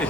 We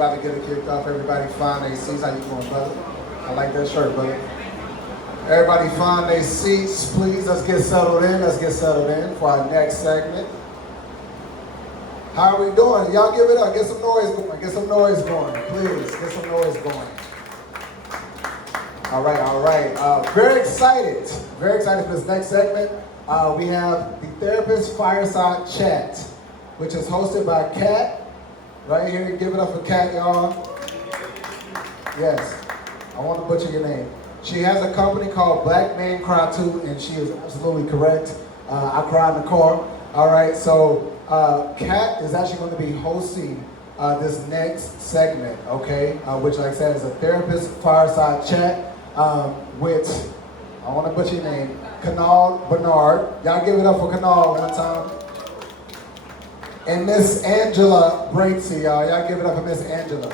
about to get it kicked off. Everybody find their seats. How you doing, brother? I like that shirt, brother. Everybody find their seats, please. Let's get settled in. Let's get settled in for our next segment. How are we doing? Y'all give it up. Get some noise going. Get some noise going, please. Get some noise going. All right, all right. Very excited for this next segment. We have the Therapist Fireside Chat, which is hosted by Kat. Right here, give it up for Kat, y'all. Yes, I want to butcher your name. She has a company called BlackMenCryToo, and she is absolutely correct. I cry in the car. All right, so Kat is actually going to be hosting this next segment, okay? Which, like I said, is a Therapist Fireside Chat with, I want to butcher your name, Kanal Bernard. Y'all give it up for Kanal one time. And Miss Angela Bracey, y'all. Y'all give it up for Miss Angela.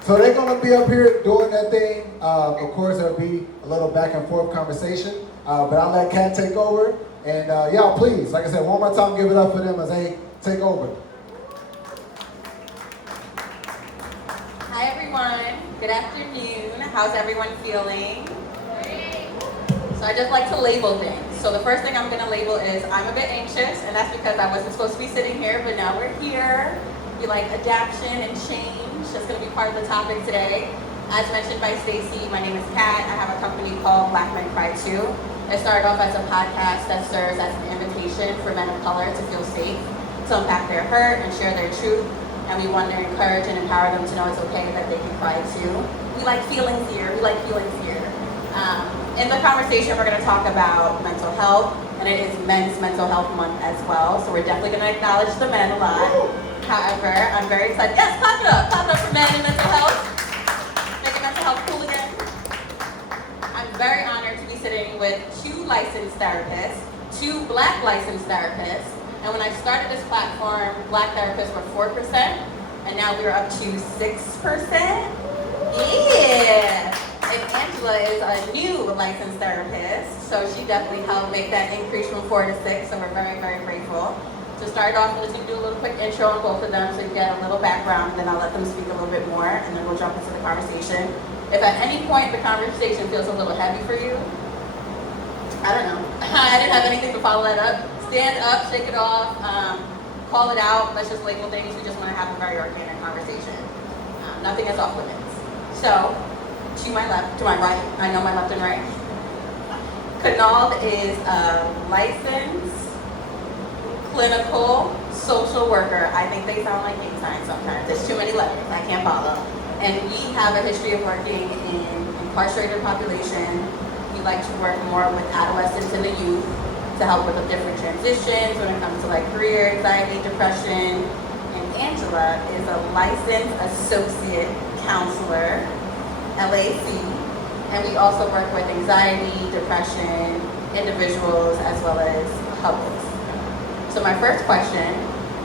So they're going to be up here doing that thing. Of course, there'll be a little back and forth conversation. But I'll let Kat take over. And y'all, please, like I said, one more time, give it up for them as they take over. Hi, everyone. Good afternoon. How's everyone feeling? So I just like to label things. So the first thing I'm going to label is I'm a bit anxious, and that's because I wasn't supposed to be sitting here, but now we're here. We like adaptation and change. That's going to be part of the topic today. As mentioned by Stacy, my name is Kat. I have a company called BlackMenCryToo. It started off as a podcast that serves as an invitation for men of color to feel safe, to unpack their hurt and share their truth. And we want to encourage and empower them to know it's okay that they can cry too. We like feelings here. We like feelings here. In the conversation, we're going to talk about mental health, and it is Men's Mental Health Month as well, so we're definitely going to acknowledge the men a lot. However, I'm very excited. Yes, clap it up for men and mental health. Making mental health cool again. I'm very honored to be sitting with 2 licensed therapists, 2 Black licensed therapists, and when I started this platform, Black therapists were 4%, and now we're up to 6%. Yeah! And Angela is a new licensed therapist, so she definitely helped make that increase from 4 to 6, so we're very, very grateful. To start off, let's do a little quick intro on both of them so you get a little background, then I'll let them speak a little bit more, and then we'll jump into the conversation. If at any point the conversation feels a little heavy for you, I don't know. I didn't have anything to follow that up. Stand up, shake it off, call it out, let's just label things. We just want to have a very organic conversation. Nothing is off limits. So, to my left, to my right, I know my left and right. Kanal is a licensed clinical social worker. I think they sound like gang signs sometimes. There's too many letters, I can't follow. And we have a history of working in incarcerated population. We like to work more with adolescents and the youth to help with the different transitions when it comes to like career, anxiety, depression. And Angela is a licensed associate counselor, LAC, and we also work with anxiety, depression, individuals, as well as couples. So my first question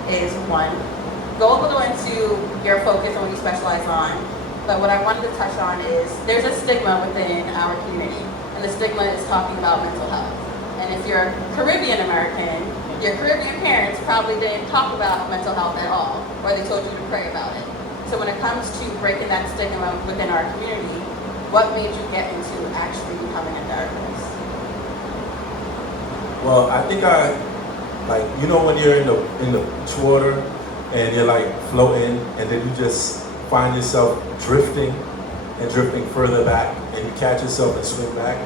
is 1, go a little into your focus and what you specialize on, But what I wanted to touch on is there's a stigma within our community, and the stigma is talking about mental health. And if you're Caribbean American, your Caribbean parents probably didn't talk about mental health at all, or they told you to pray about it. So when it comes to breaking that stigma within our community, what made you get into actually becoming a therapist? Well, I think when you're in the beach water and you're like floating, and then you just find yourself drifting and drifting further back, and you catch yourself and swim back.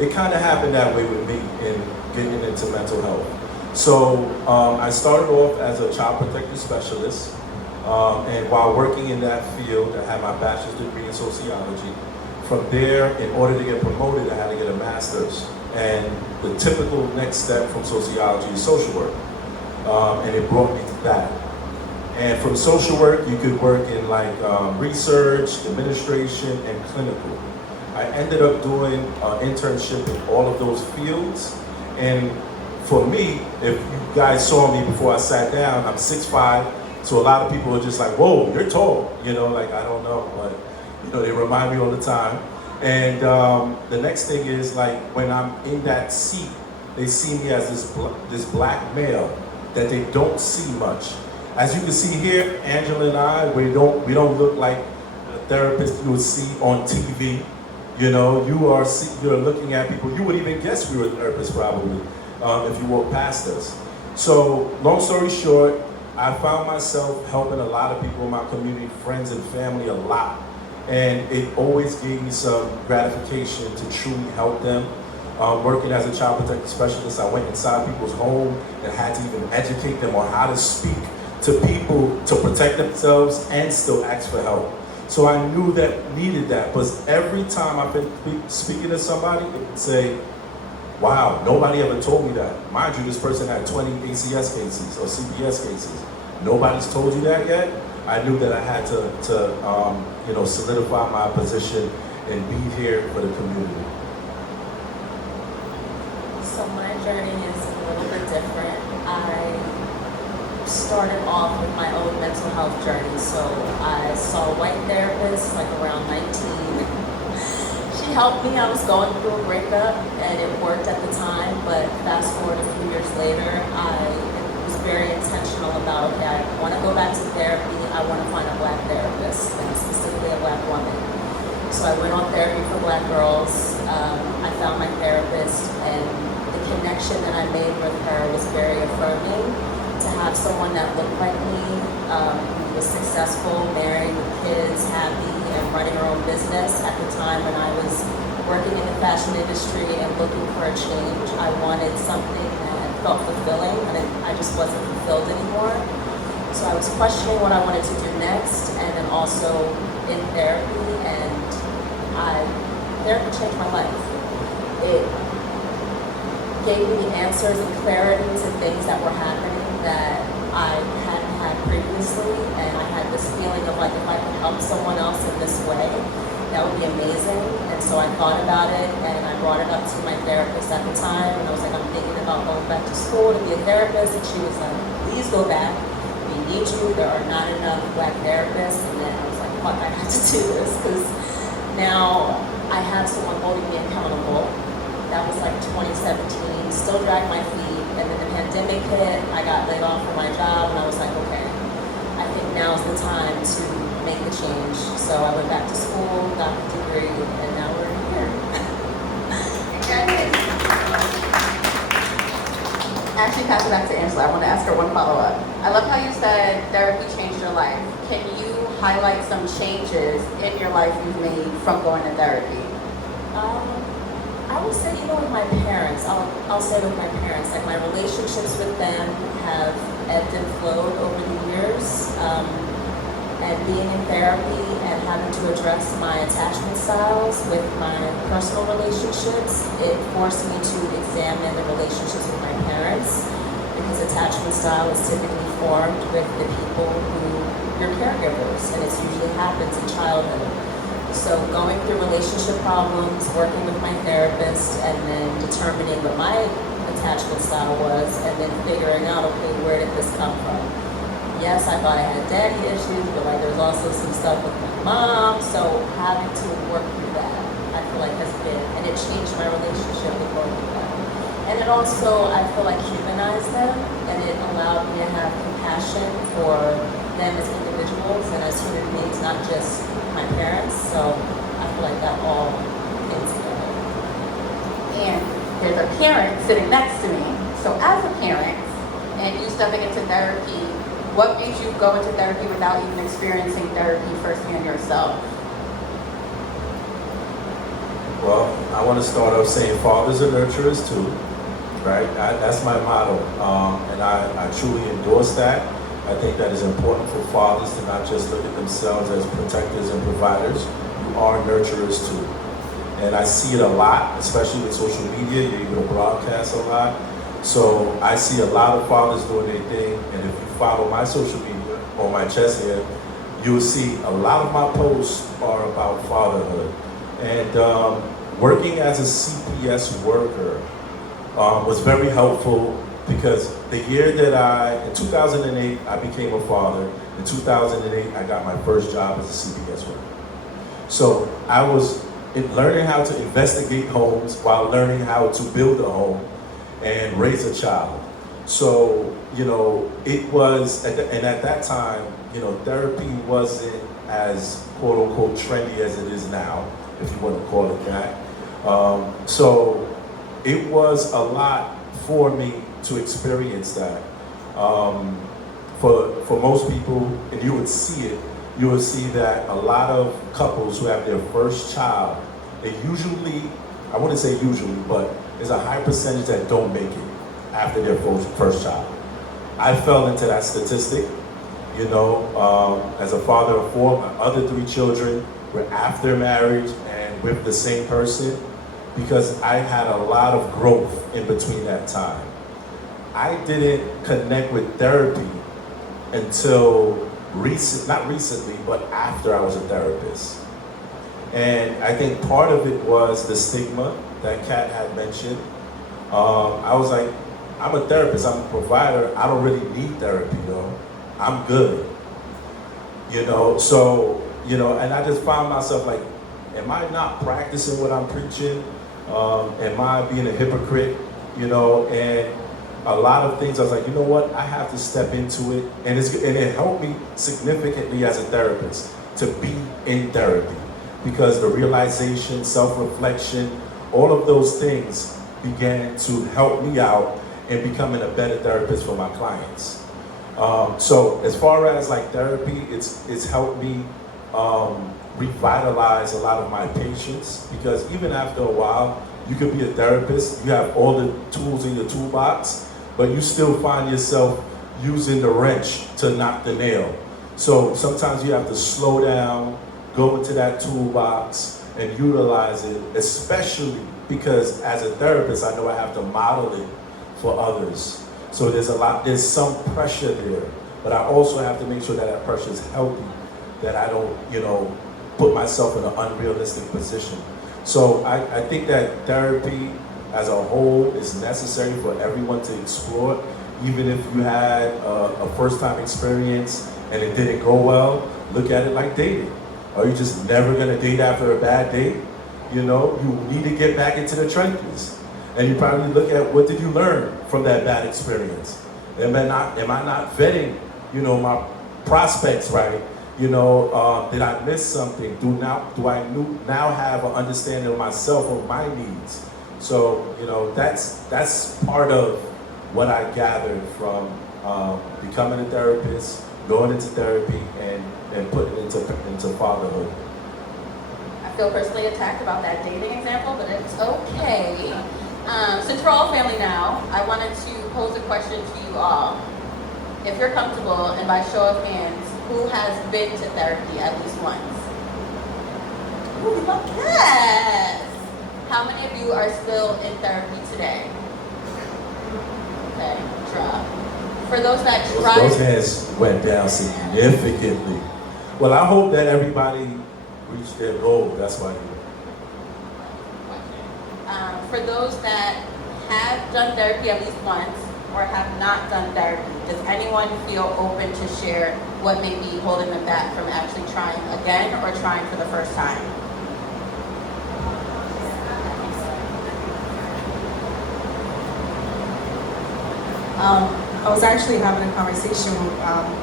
It kind of happened that way with me in getting into mental health. So I started off as a child protective specialist, and while working in that field, I had my bachelor's degree in sociology. From there, in order to get promoted, I had to get a master's. And the typical next step from sociology is social work. And it brought me to that. And from social work, you could work in research, administration, and clinical. I ended up doing an internship in all of those fields. And for me, if you guys saw me before I sat down, I'm 6'5", so a lot of people are just like, whoa, you're tall. I don't know, but they remind me all the time. And the next thing is when I'm in that seat, they see me as this black male that they don't see much. As you can see here, Angela and I, we don't look like a therapist you would see on TV. You're looking at people, you would even guess we were therapists probably if you walk past us. So long story short, I found myself helping a lot of people in my community, friends and family a lot. And it always gave me some gratification to truly help them. Working as a child protective specialist, I went inside people's home and had to even educate them on how to speak to people to protect themselves and still ask for help. So I knew that needed that, because every time I've been speaking to somebody, they would say, wow, nobody ever told me that. Mind you, this person had 20 ACS cases or CPS cases. Nobody's told you that yet? I knew that I had to solidify my position and be here for the community. So my journey is a little bit different. I started off with my own mental health journey. So I saw a white therapist around 19. She helped me. I was going through a breakup and it worked at the time, but fast forward a few years later, I was very intentional about, okay, I want to go back to therapy. I want to find a black therapist, and specifically a black woman. So I went on therapy for black girls. I found my therapist, and the connection that I made with her was very affirming. To have someone that looked like me, who was successful, married with kids, happy, and running her own business at the time when I was working in the fashion industry and looking for a change. I wanted something that felt fulfilling, and I just wasn't fulfilled anymore. So I was questioning what I wanted to do next, and then also in therapy, and therapy changed my life. It gave me answers and clarity to things that were happening that I hadn't had previously, and I had this feeling of if I could help someone else in this way, that would be amazing. And so I thought about it, and I brought it up to my therapist at the time, and I was like, I'm thinking about going back to school to be a therapist, and she was like, please go back, we need you, there are not enough black therapists. And then I was like, fuck, I have to do this, because now I have someone holding me accountable. That was 2017, still dragged my feet, and then the pandemic hit, I got laid off from my job, and I was like, okay, I think now's the time to make the change. So I went back to school, got the degree, and now we're here. Actually, pass it back to Angela. I want to ask her one follow-up. I love how you said therapy changed your life. Can you highlight some changes in your life you've made from going to therapy? I would say even with my parents, I'll say with my parents, my relationships with them have ebbed and flowed over the years. And being in therapy and having to address my attachment styles with my personal relationships, it forced me to examine the relationships with my parents, because attachment style is typically formed with the people who your caregivers, and it usually happens in childhood. So going through relationship problems, working with my therapist, and then determining what my attachment style was, and then figuring out, okay, where did this come from? Yes, I thought I had daddy issues, but there's also some stuff with my mom, so having to work through that, I feel like has been, and it changed my relationship with both of them. And it also, I feel like, humanized them, and it allowed me to have compassion for them as individuals and as human beings, not just my parents. So I feel like that all fits together. And there's a parent sitting next to me. So as a parent, and you stepping into therapy, what made you go into therapy without even experiencing therapy firsthand yourself? Well, I want to start off saying fathers are nurturers too, right? That's my motto, and I truly endorse that. I think that is important for fathers to not just look at themselves as protectors and providers. You are nurturers too. And I see it a lot, especially with social media. You're able to broadcast a lot. So I see a lot of fathers doing their thing, and if you follow my social media on my chest here, you'll see a lot of my posts are about fatherhood. And working as a CPS worker was very helpful because the year that in 2008, I became a father. In 2008, I got my first job as a CPS worker. So I was learning how to investigate homes while learning how to build a home and raise a child. So, it was, and at that time, therapy wasn't as quote unquote trendy as it is now, if you want to call it that. So it was a lot for me to experience that. For most people, and you would see that a lot of couples who have their first child, they usually, I wouldn't say usually, but there's a high percentage that don't make it after their first child. I fell into that statistic, as a father of 4, my other 3 children were after marriage and with the same person because I had a lot of growth in between that time. I didn't connect with therapy until not recently, but after I was a therapist. And I think part of it was the stigma that Kat had mentioned. I was like, I'm a therapist, I'm a provider, I don't really need therapy, I'm good. So, and I just found myself like, am I not practicing what I'm preaching? Am I being a hypocrite? And a lot of things I was like, you know what, I have to step into it. And it helped me significantly as a therapist to be in therapy because the realization, self-reflection, all of those things began to help me out in becoming a better therapist for my clients. So as far as like therapy, it's helped me revitalize a lot of my patients because even after a while, you could be a therapist, you have all the tools in your toolbox, but you still find yourself using the wrench to knock the nail. So sometimes you have to slow down, go into that toolbox and utilize it, especially because as a therapist, I know I have to model it for others. So there's some pressure there, but I also have to make sure that that pressure is healthy, that I don't, put myself in an unrealistic position. So I think that therapy as a whole is necessary for everyone to explore, even if you had a first-time experience and it didn't go well, look at it like dating. Are you just never gonna date after a bad date? You need to get back into the trenches. And you probably look at what did you learn from that bad experience? Am I not vetting, my prospects right? Did I miss something? Do I now have an understanding of myself or my needs? So, that's part of what I gathered from becoming a therapist, going into therapy, and putting it into fatherhood. I feel personally attacked about that dating example, but it's okay. Since we're all family now, I wanted to pose a question to you all. If you're comfortable, and by show of hands, who has been to therapy at least once? Ooh, yes! How many of you are still in therapy today? Okay, drop. For those that tried... Those hands went down significantly. Well, I hope that everybody reached their goal. That's why for those that have done therapy at least once or have not done therapy, does anyone feel open to share what may be holding them back from actually trying again or trying for the first time. I was actually having a conversation with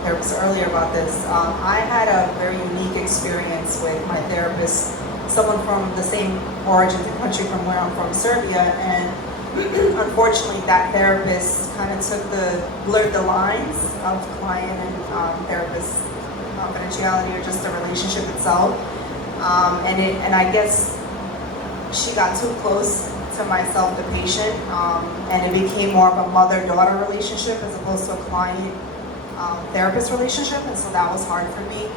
therapists earlier about this. I had a very unique experience with my therapist, someone from the same origin of the country from where I'm from, Serbia, and unfortunately that therapist kind of blurred the lines of client and therapist confidentiality or just the relationship itself. And I guess she got too close to myself, the patient, and it became more of a mother-daughter relationship as opposed to a client-therapist relationship, and so that was hard for me.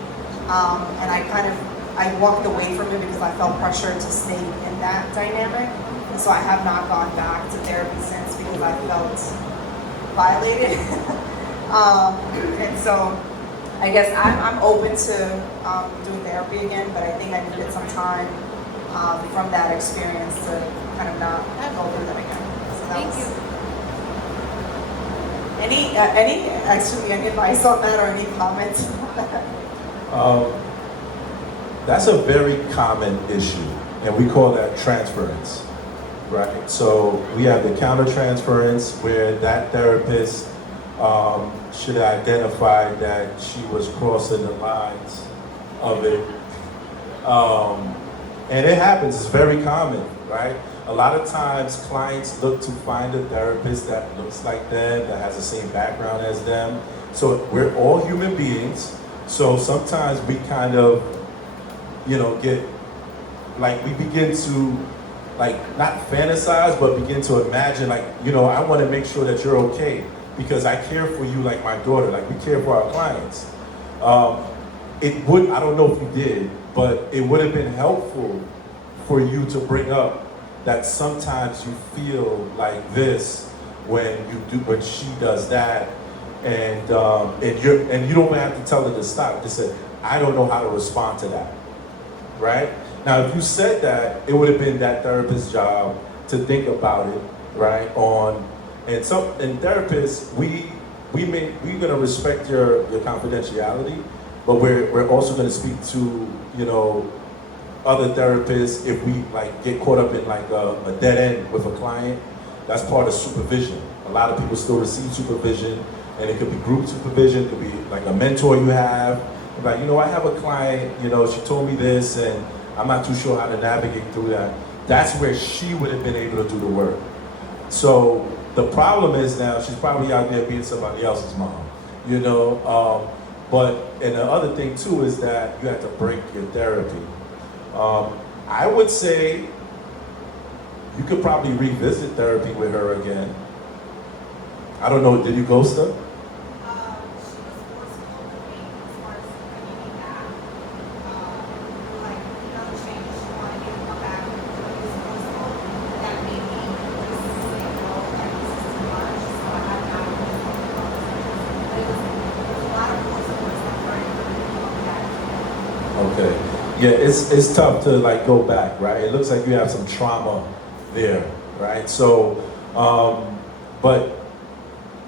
And I walked away from it because I felt pressured to stay in that dynamic, and so I have not gone back to therapy since because I felt violated. And so I guess I'm open to doing therapy again, but I think I needed some time from that experience to kind of not go through that again. So that was, any advice on that or any comments on that? That's a very common issue, and we call that transference, right? So we have the countertransference where that therapist should identify that she was crossing the lines of it. And it happens, it's very common, right? A lot of times clients look to find a therapist that looks like them, that has the same background as them. So we're all human beings. So sometimes we kind of, get, we begin to, not fantasize, but begin to imagine, I want to make sure that you're okay because I care for you like my daughter, like we care for our clients. I don't know if you did, but it would have been helpful for you to bring up that sometimes you feel like this when she does that, and you don't have to tell her to stop. Just say, I don't know how to respond to that, right? Now, if you said that, it would have been that therapist's job to think about it, right? And therapists, we're gonna respect your confidentiality, but we're also gonna speak to other therapists if we get caught up in a dead end with a client. That's part of supervision. A lot of people still receive supervision, and it could be group supervision, it could be like a mentor you have. I have a client, she told me this and I'm not too sure how to navigate through that. That's where she would have been able to do the work. So the problem is now she's probably out there being somebody else's mom, and the other thing too is that you have to break your therapy. I would say you could probably revisit therapy with her again. I don't know, did you ghost her? She was forceful with me as far as bringing me back. Change she wanted me to come back. It was forceful. That made me say no, that was just too much. So I had not really talked about it. But it was a lot of forcefulness that started to come back. Okay. Yeah, it's tough to go back, right? It looks like you have some trauma there, right? So, but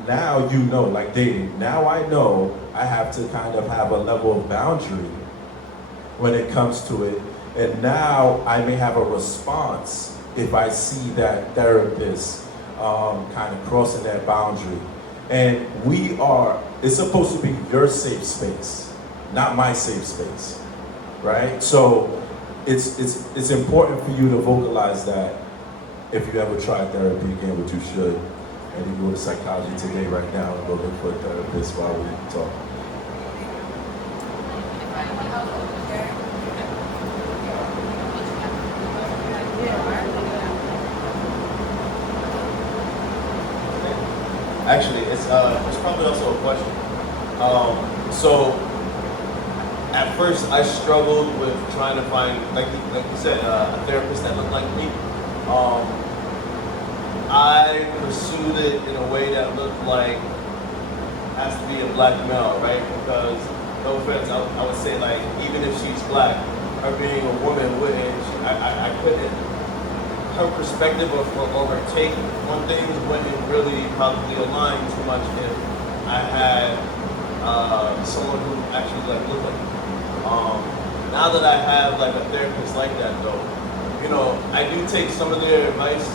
now like dating, now I know I have to kind of have a level of boundary when it comes to it. And now I may have a response if I see that therapist kind of crossing that boundary. And it's supposed to be your safe space, not my safe space. Right? So it's important for you to vocalize that if you ever try therapy again, which you should. And you go to Psychiatry today right now and go look for a therapist while we talk. Actually, it's probably also a question. So at first, I struggled with trying to find, like you said, a therapist that looked like me. I pursued it in a way that looked like has to be a black male, right? Because, no offense, I would say even if she's black, her being a woman wouldn't. I couldn't. Her perspective or her take on things wouldn't really probably align too much if I had someone who actually like looked like me. Now that I have like a therapist like that though, you know, I do take some of their advice,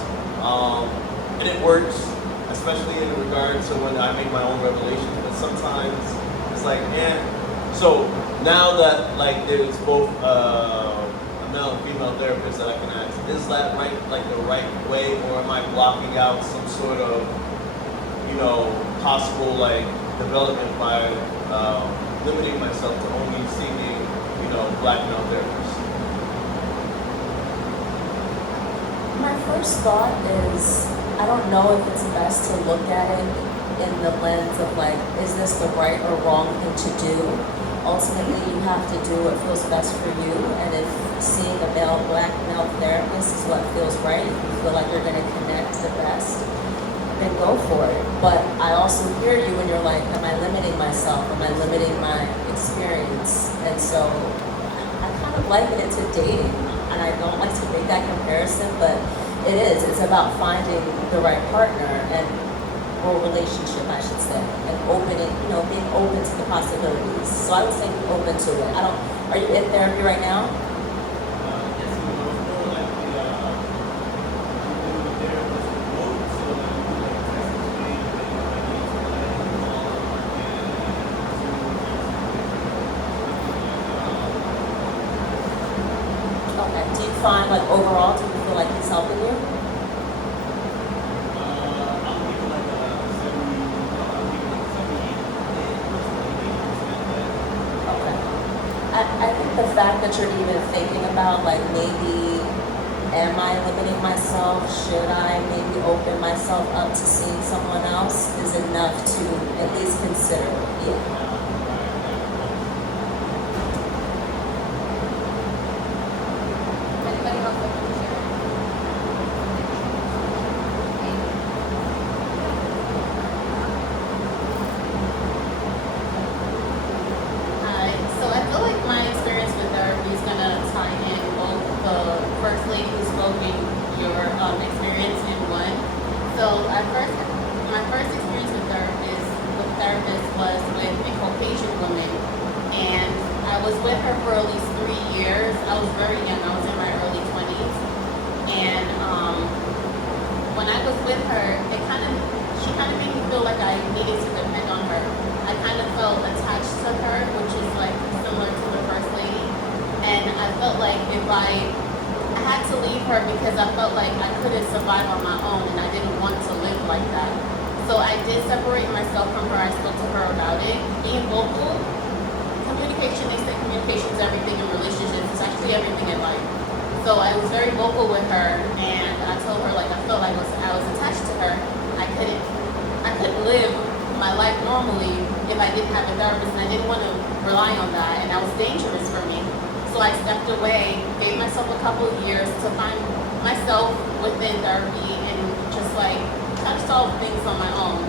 and it works, especially in regard to when I make my own revelations. But sometimes it's like, So now that like there's both a male and female therapist that I can ask, is that right, like the right way, or am I blocking out some sort of, you know, possible like development by limiting myself to only seeking, you know, black male therapists? My first thought is, I don't know if it's best to look at it in the lens of like, is this the right or wrong thing to do? Ultimately, you have to do what feels best for you, and if seeing a black male therapist is what feels right, if you feel like you're going to connect the best, then go for it. But I also hear you when you're like, am I limiting myself? Am I limiting my experience? And so I kind of liken it to dating, and I don't like to make that comparison, but it is. It's about finding the right partner or relationship, I should say, and being open to the possibilities. So I would say be open to it. Are you in therapy right now? Okay. Do you find like overall, do you feel like he's helping you? I think the fact that you're even thinking about like maybe am I limiting myself? Should I maybe open myself up to seeing someone else is enough to at least consider. Yeah. Anybody else want to share? Hi. So I feel like my experience with therapy is gonna tie in both the first lady who spoke in your experience in one. So my first experience with therapist was with a Caucasian woman, and I was with her for at least 3 years. I was very young. I was in my early 20s, and when I was with her, she kind of made me feel like I needed to depend on her. I kind of felt attached to her, which is like similar to the first lady, and I felt like if I had to leave her because I felt like I couldn't survive on my own, and I didn't want to live like that. So I did separate myself from her. I spoke to her about it. Being vocal, communication, they say communication is everything in relationships. It's actually everything in life. So I was very vocal with her, and I told her like I felt like I was attached to her. I couldn't live my life normally if I didn't have a therapist, and I didn't want to rely on that, and that was dangerous for me. So I stepped away, gave myself a couple of years to find myself within therapy and just like try to solve things on my own.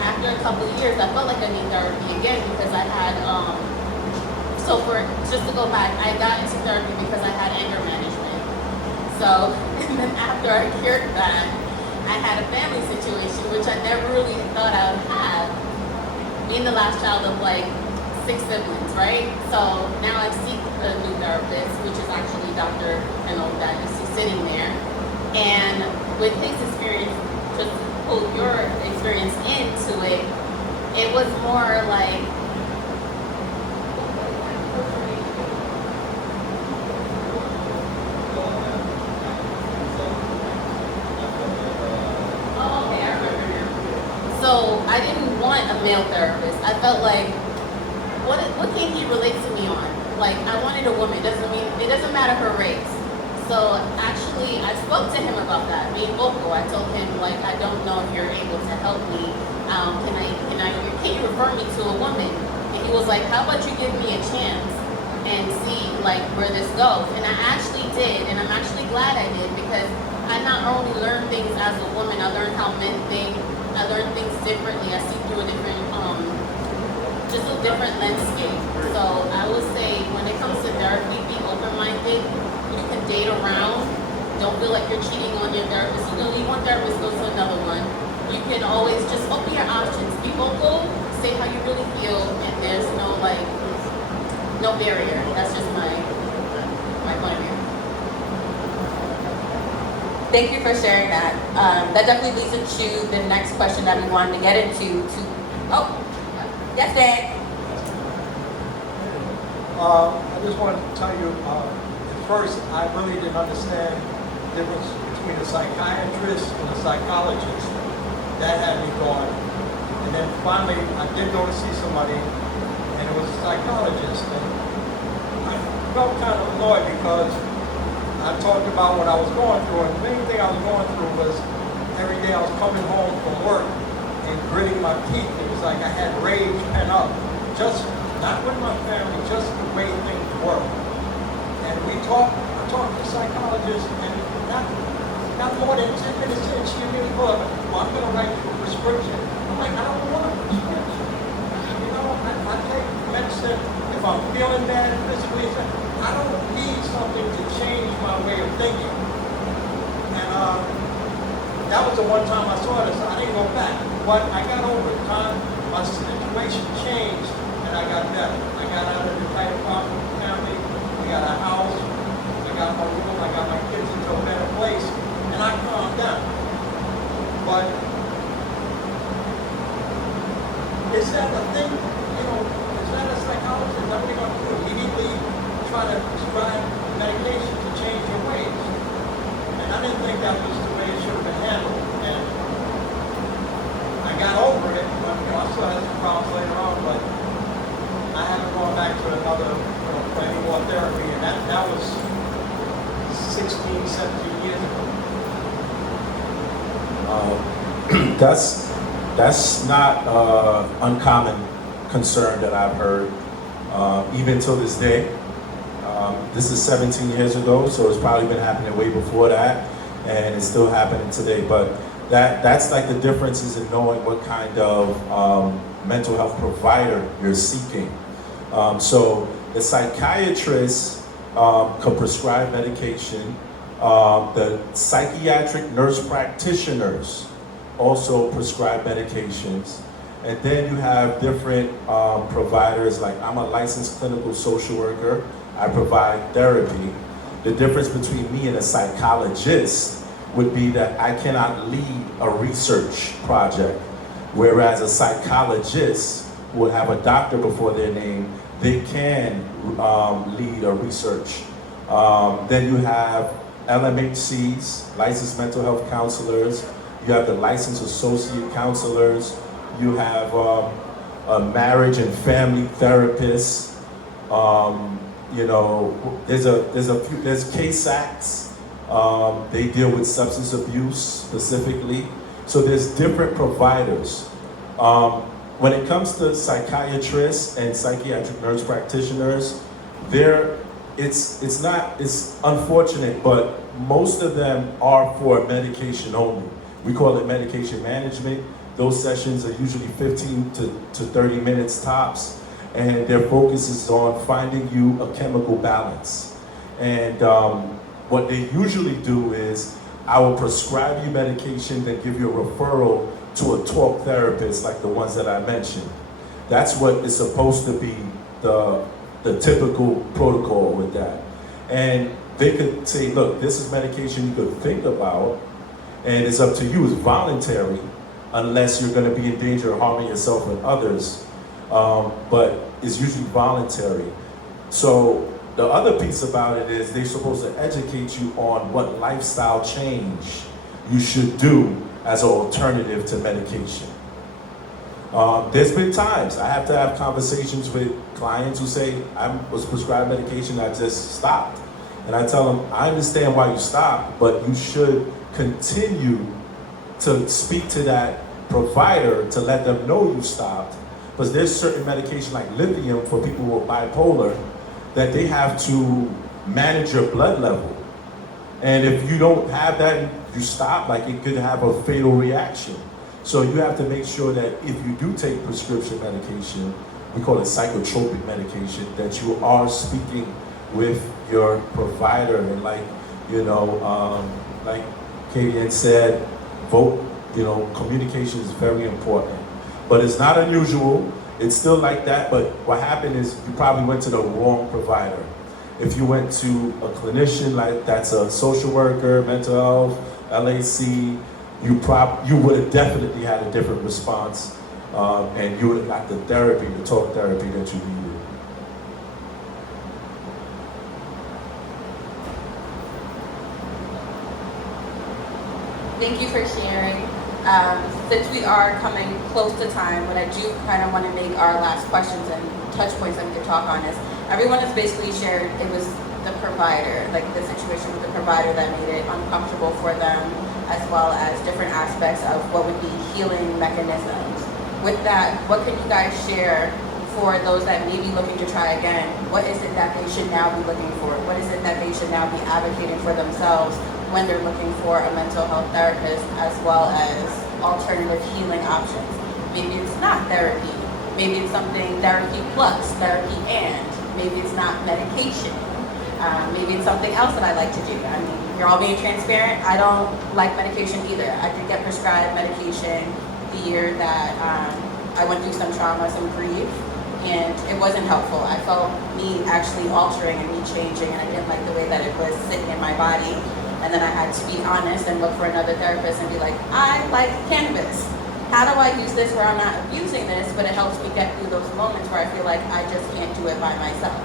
After a couple of years, I felt like I need therapy again because I had, just to go back, I got into therapy because I had anger management. So, and then after I cured that, I had a family situation, which I never really thought I would have. Being the last child of like 6 siblings, right? So now I seek a new therapist, which is actually Dr. that is sitting there. And with his experience, to pull your experience into it, it was more like, so I didn't want a male therapist. I felt like, what can he relate to me on? Like, I wanted a woman. It doesn't matter her race. So actually, I spoke to him about that, being vocal. I told him like, I don't know if you're able to help me. Can you refer me to a woman? And he was like, how about you give me a chance and see like where this goes? And I actually did, and I'm actually glad I did, because I not only learned things as a woman, I learned how men think. I learned things differently. I see through a different, just a different landscape. So I would say when it comes to therapy, be open-minded. You can date around. Don't feel like you're cheating on your therapist. You leave one therapist, go to another one. You can always just open your options. Be vocal, say how you really feel, and there's no like, no barrier. That's just my point of view. Thank you for sharing that. That definitely leads into the next question that we wanted to get into. Yes, Dan. I just wanted to tell you, at first I really didn't understand the difference between a psychiatrist and a psychologist. That had me going. And then finally I did go to see somebody, and it was a psychologist. And I felt kind of annoyed because I talked about what I was going through, and the main thing I was going through was every day I was coming home from work and gritting my teeth. It was like I had rage pent up, just not with my family, just the way things were. And I talked to a psychologist, and not more than 10 minutes in, she immediately told me, well, I'm going to write you a prescription. I'm like, I don't want a prescription. You know, I take medicine if I'm feeling bad physically. I don't need something to change my way of thinking. And that was the one time I saw this. I didn't go back. But I got over it. My situation changed, and I got better. I got out of the tight apartment family. We got a house. I got my room. I got my kids into a better place. And I calmed down. But is that a thing? You know, is that a psychologist? Is that what you're going to do? Immediately try to prescribe medication to change your ways. And I didn't think that was the way it should have been handled. And I got over it, but you know, I still had some problems later on, but I haven't gone back to another, for any more therapy, and that was 16, 17 years ago. That's not uncommon concern that I've heard, even till this day. This is 17 years ago, so it's probably been happening way before that, and it's still happening today. But that's like the differences in knowing what kind of mental health provider you're seeking. So the psychiatrist can prescribe medication. The psychiatric nurse practitioners also prescribe medications. And then you have different providers, like I'm a licensed clinical social worker. I provide therapy. The difference between me and a psychologist would be that I cannot lead a research project, whereas a psychologist would have a doctor before their name. They can lead a research. Then you have LMHCs, licensed mental health counselors. You have the licensed associate counselors. You have a marriage and family therapists. You know, there's KSACs. They deal with substance abuse specifically. So there's different providers. When it comes to psychiatrists and psychiatric nurse practitioners, it's unfortunate, but most of them are for medication only. We call it medication management. Those sessions are usually 15 to 30 minutes tops, and their focus is on finding you a chemical balance. And what they usually do is, I will prescribe you medication, then give you a referral to a talk therapist like the ones that I mentioned. That's what is supposed to be the typical protocol with that. And they could say, look, this is medication you could think about, and it's up to you, it's voluntary, unless you're gonna be in danger of harming yourself and others. But it's usually voluntary. So the other piece about it is they're supposed to educate you on what lifestyle change you should do as an alternative to medication. There's been times I have to have conversations with clients who say, I was prescribed medication, I just stopped. And I tell them, I understand why you stopped, but you should continue to speak to that provider to let them know you stopped. Because there's certain medication like lithium for people who are bipolar that they have to manage your blood level. And if you don't have that and you stop, like it could have a fatal reaction. So you have to make sure that if you do take prescription medication, we call it psychotropic medication, that you are speaking with your provider. And like, you know, like Katie had said, communication is very important. but it's not unusual. It's still like that, but what happened is you probably went to the wrong provider. If you went to a clinician, like that's a social worker, mental health, LAC, you would have definitely had a different response, and you would have got the therapy, the talk therapy that you needed. Thank you for sharing. Since we are coming close to time, what I do kind of want to make our last questions and touch points that we could talk on is, everyone has basically shared it was the provider, like the situation with the provider that made it uncomfortable for them, as well as different aspects of what would be healing mechanisms. With that, what can you guys share for those that may be looking to try again? What is it that they should now be looking for? What is it that they should now be advocating for themselves when they're looking for a mental health therapist, as well as alternative healing options? Maybe it's not therapy. Maybe it's something therapy plus, therapy and. Maybe it's not medication. Maybe it's something else that I like to do. I mean, you're all being transparent. I don't like medication either. I did get prescribed medication the year that I went through some trauma, some grief, and it wasn't helpful. I felt me actually altering and me changing, and I didn't like the way that it was sitting in my body. And then I had to be honest and look for another therapist and be like, I like cannabis. How do I use this where I'm not abusing this, but it helps me get through those moments where I feel like I just can't do it by myself.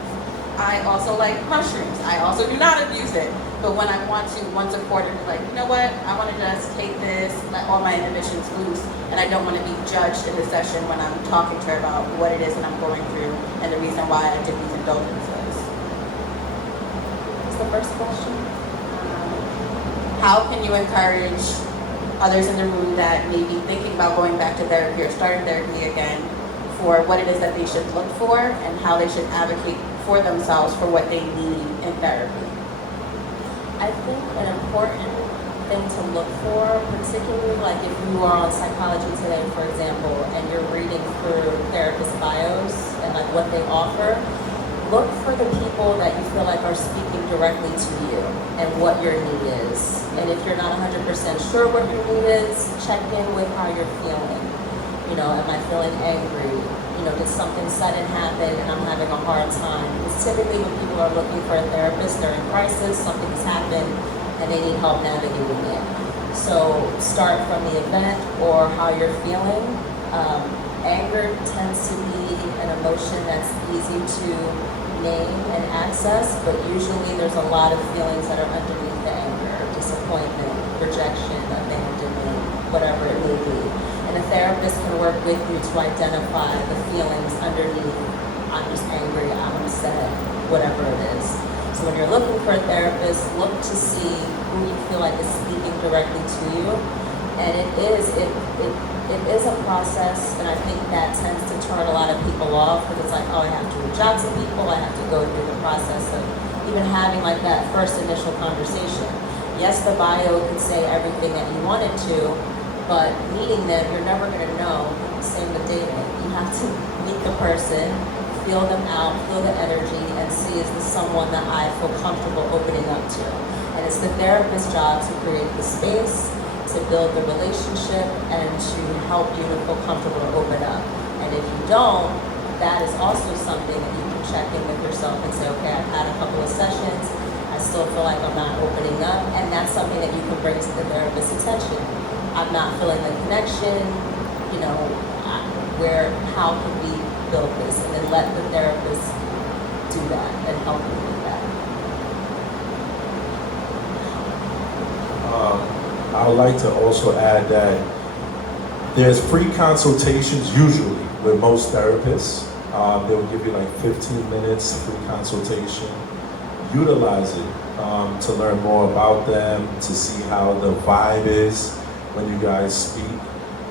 I also like mushrooms. I also do not abuse it. But when I want to, once a quarter, be like, you know what, I want to just take this, let all my inhibitions loose, and I don't want to be judged in the session when I'm talking to her about what it is that I'm going through and the reason why I did these indulgences. What's the first question? How can you encourage others in the room that may be thinking about going back to therapy or starting therapy again for what it is that they should look for and how they should advocate for themselves for what they need in therapy? I think an important thing to look for, particularly like if you are on Psychology Today, for example, and you're reading through therapist bios and like what they offer, look for the people that you feel like are speaking directly to you and what your need is. And if you're not 100% sure what your need is, check in with how you're feeling. You know, am I feeling angry? You know, did something sudden happen and I'm having a hard time? Because typically when people are looking for a therapist, they're in crisis, something's happened, and they need help navigating it. So start from the event or how you're feeling. Anger tends to be an emotion that's easy to name and access, but usually there's a lot of feelings that are underneath the anger: disappointment, rejection, abandonment, whatever it may be. And a therapist can work with you to identify the feelings underneath. I'm just angry, I'm upset, whatever it is. So when you're looking for a therapist, look to see who you feel like is speaking directly to you. And it is a process, and I think that tends to turn a lot of people off, because it's like, oh, I have to reach out to people, I have to go through the process of even having like that first initial conversation. Yes, the bio could say everything that you wanted to, but meeting them, you're never going to know. Same with dating. You have to meet the person, feel them out, feel the energy, and see, is this someone that I feel comfortable opening up to? And it's the therapist's job to create the space, to build the relationship, and to help you to feel comfortable to open up. And if you don't, that is also something that you can check in with yourself and say, okay, I've had a couple of sessions, I still feel like I'm not opening up, and that's something that you can bring to the therapist's attention. I'm not feeling the connection, you know, how can we build this? And then let the therapist do that and help you with that. I would like to also add that there's free consultations usually with most therapists. They will give you like 15 minutes free consultation. Utilize it to learn more about them, to see how the vibe is when you guys speak.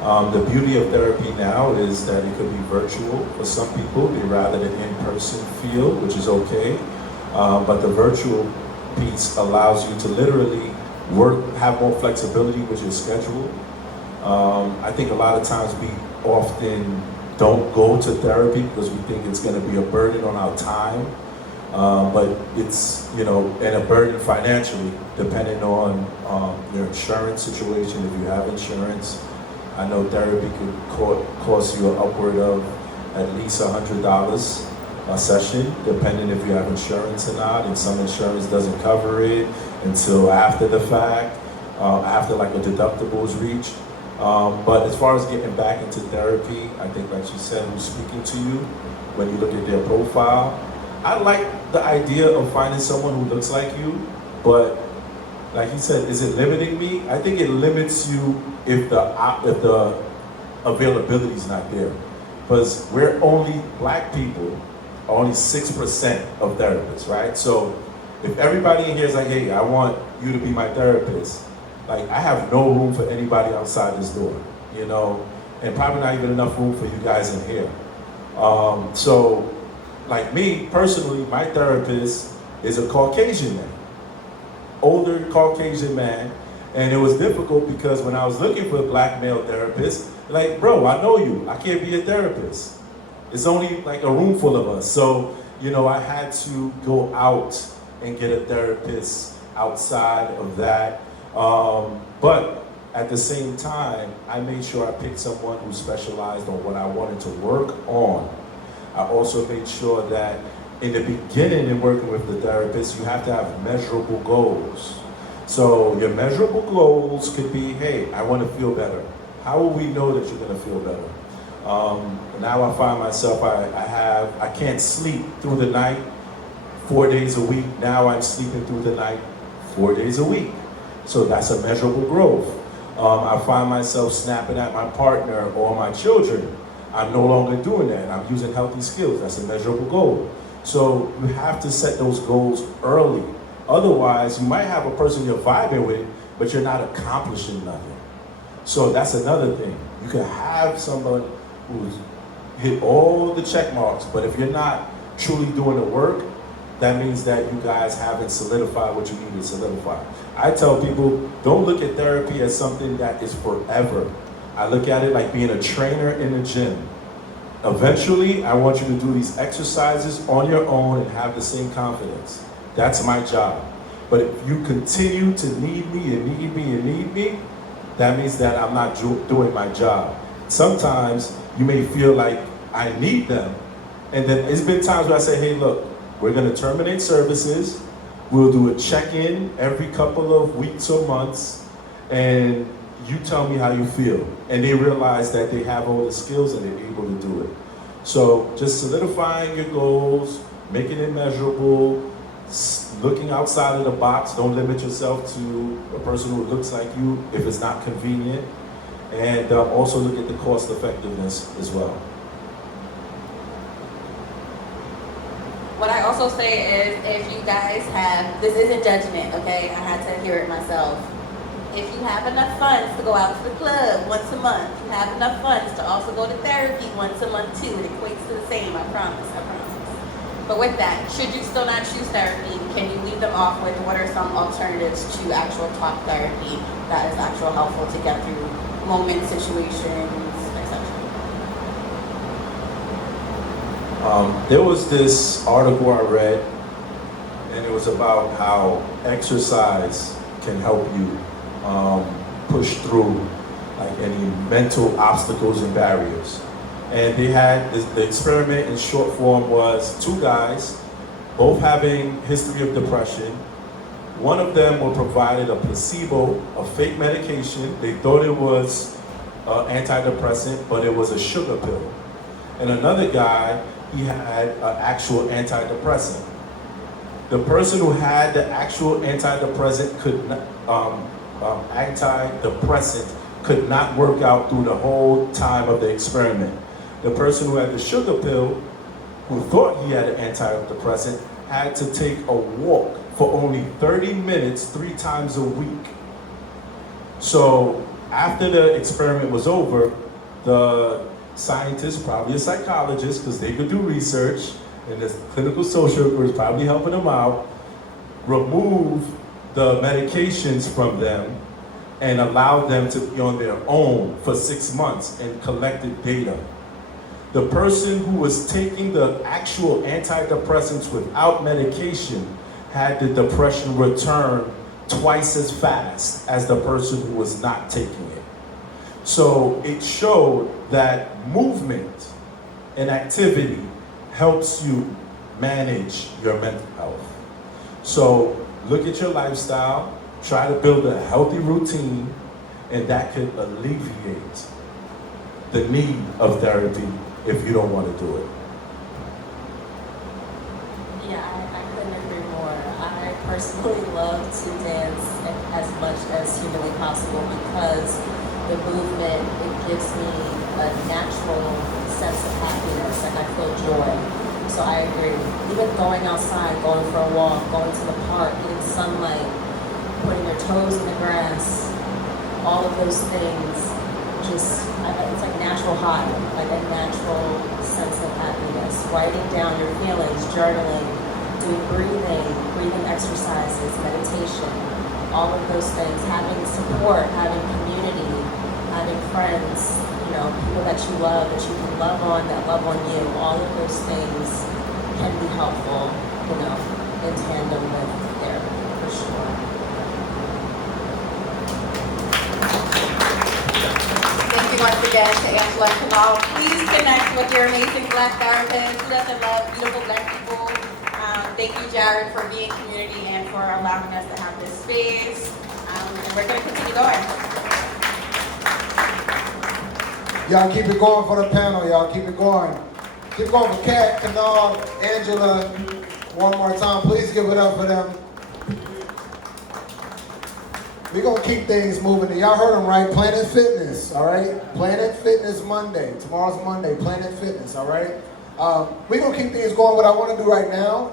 The beauty of therapy now is that it could be virtual for some people. They rather than in-person feel, which is okay. But the virtual piece allows you to literally have more flexibility with your schedule. I think a lot of times we often don't go to therapy because we think it's going to be a burden on our time, but it's, you know, and a burden financially, depending on your insurance situation, if you have insurance. I know therapy could cost you upward of at least $100 a session, depending if you have insurance or not, and some insurance doesn't cover it until after the fact, after like a deductible is reached. But as far as getting back into therapy, I think like she said, who's speaking to you, when you look at their profile, I like the idea of finding someone who looks like you, but like he said, is it limiting me? I think it limits you if the availability is not there. Because we're only, black people are only 6% of therapists, right? So if everybody in here is like, hey, I want you to be my therapist, like I have no room for anybody outside this door, you know, and probably not even enough room for you guys in here. So like me personally, my therapist is a Caucasian man, older Caucasian man. And it was difficult because when I was looking for a black male therapist, like, bro, I know you, I can't be a therapist. It's only like a room full of us. So, you know, I had to go out and get a therapist outside of that. But at the same time, I made sure I picked someone who specialized on what I wanted to work on. I also made sure that in the beginning in working with the therapist, you have to have measurable goals. So your measurable goals could be, hey, I want to feel better. How will we know that you're going to feel better? Now I find myself, I can't sleep through the night 4 days a week. Now I'm sleeping through the night 4 days a week. So that's a measurable growth. I find myself snapping at my partner or my children. I'm no longer doing that. I'm using healthy skills. That's a measurable goal. So you have to set those goals early. Otherwise, you might have a person you're vibing with, but you're not accomplishing nothing. So that's another thing. You can have someone who's hit all the check marks, but if you're not truly doing the work, that means that you guys haven't solidified what you need to solidify. I tell people, don't look at therapy as something that is forever. I look at it like being a trainer in a gym. Eventually, I want you to do these exercises on your own and have the same confidence. That's my job. But if you continue to need me and need me and need me, that means that I'm not doing my job. Sometimes you may feel like I need them. And then it's been times where I say, hey, look, we're going to terminate services. We'll do a check-in every couple of weeks or months. And you tell me how you feel. And they realize that they have all the skills and they're able to do it. So just solidifying your goals, making it measurable, looking outside of the box. Don't limit yourself to a person who looks like you if it's not convenient. And also look at the cost effectiveness as well. What I also say is, if you guys have, this isn't judgment, okay? I had to hear it myself. If you have enough funds to go out to the club once a month, you have enough funds to also go to therapy once a month too. It equates to the same, I promise. But with that, should you still not choose therapy, can you leave them off with what are some alternatives to actual talk therapy that is actual helpful to get through moments, situations, etc.? There was this article I read, and it was about how exercise can help you push through like any mental obstacles and barriers. And they had the experiment in short form was two guys, both having history of depression. One of them were provided a placebo, a fake medication. They thought it was antidepressant, but it was a sugar pill. And another guy, he had an actual antidepressant. The person who had the actual antidepressant could not, could not work out through the whole time of the experiment. The person who had the sugar pill, who thought he had an antidepressant, had to take a walk for only 30 minutes 3 times a week. So after the experiment was over, the scientists, probably a psychologist, because they could do research, and the clinical social worker was probably helping them out, removed the medications from them and allowed them to be on their own for 6 months and collected data. The person who was taking the actual antidepressants without medication had the depression return twice as fast as the person who was not taking it. So it showed that movement and activity helps you manage your mental health. So look at your lifestyle, try to build a healthy routine, and that could alleviate the need of therapy if you don't want to do it. Yeah, I couldn't agree more. I personally love to dance as much as humanly possible because the movement, it gives me a natural sense of happiness, and I feel joy. So I agree. Even going outside, going for a walk, going to the park, getting sunlight, putting your toes in the grass, all of those things, just, it's like natural high, like a natural sense of happiness. Writing down your feelings, journaling, doing breathing exercises, meditation, all of those things, having support, having community, having friends, people that you love, that you can love on, that love on you, all of those things can be helpful, in tandem with therapy, for sure. Thank you once again to Angela and Kamal. Please connect with your amazing Black therapists. Who doesn't love beautiful Black people? Thank you, Jared, for being community and for allowing us to have this space. And we're going to continue going. Y'all keep it going for the panel, y'all. Keep it going. Keep going for Kat, Kanal, Angela. One more time. Please give it up for them. We're going to keep things moving. Y'all heard them, right? Planet Fitness, all right? Planet Fitness Monday. Tomorrow's Monday, Planet Fitness, all right? We're going to keep things going. What I want to do right now